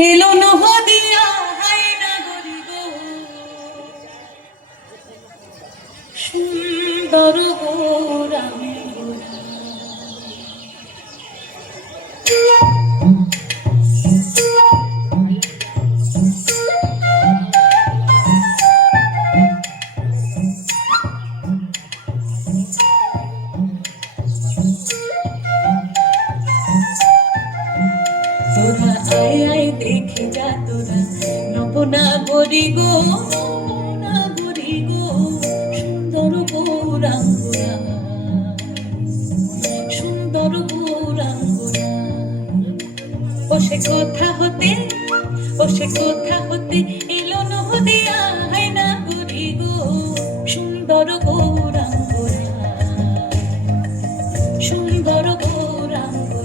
এলো নহদিয়া হায়না গরি গো সুন্দর গোরামে তোরা আয় আয় দেখে যা তোরা নবনা গরি গো সুন্দর গৌরাঙ্গরা সুন্দর গৌরাঙ্গরা ও সে কথা হতে এলো নহদিয়া হায়না গরি গো সুন্দর গৌরাঙ্গরা সুন্দর গৌরাঙ্গরা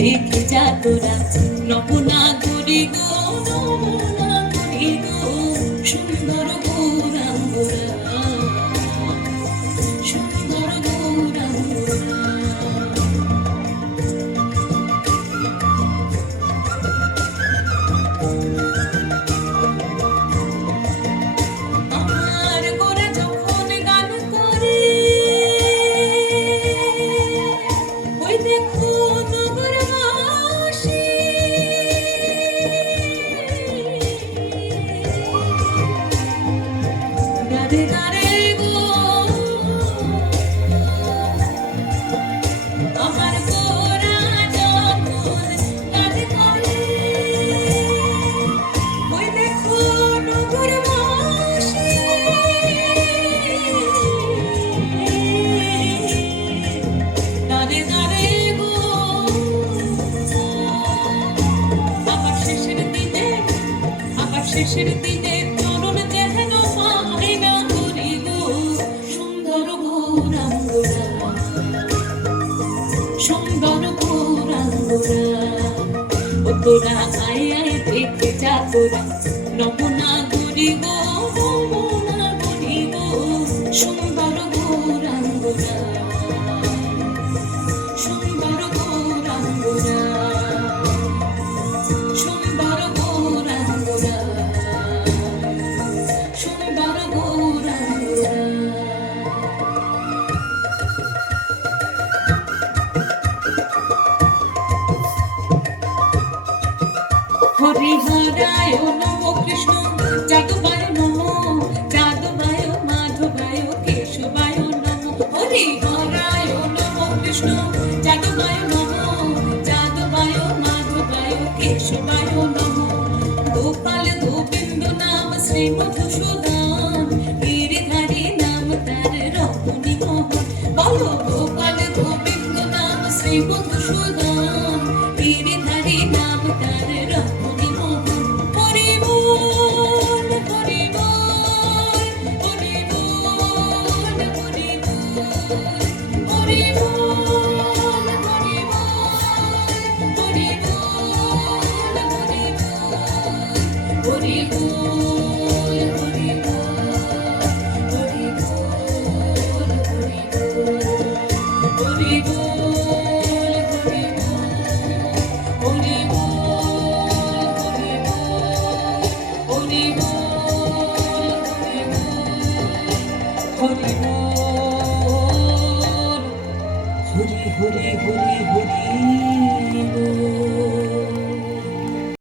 দেখে যা তোরা নবনা গরি গো সুন্দর গৌরাঙ্গরা সুন্দর গৌরাঙ্গরা আমার গোরা যখন গান করে ওই দেখো আমার গোরা যখন গান করে ওই দেখো নগর বাসী দাঁড়ে দাঁড়ে গো আবার শেষের দিনে চরণ যেন পায় না করি গো সুন্দর গৌরাঙ্গরা সুন্দর গৌরাঙ্গরা ও তোরা আয় আয় দেখে যা তোরা নমনা গরি গো সুন্দর গৌরাঙ্গরা সুন্দর গৌরাঙ্গরা সুন্দর গৌরাঙ্গরা সুন্দর গৌরাঙ্গরা হরিহরায় নম কৃষ্ণ যাদবায় নম মাধবায় কেশবায় নম হরিহরায় নম কৃষ্ণ যাদবায় নম মাধবায় কেশবায় নম গোপাল গোবিন্দ নাম শ্রী মধুসূদন গিরিধারী নাম তার রমণী মোহন বলো গোপাল গোবিন্দ নাম শ্রী মধুসূদন গিরিধারী নাম তার রমণী মোহন হরি বল হরি বল হরি বল হরি বল হরি বল হরি বল হরি বল হরি বল হরি হরি হরি হরি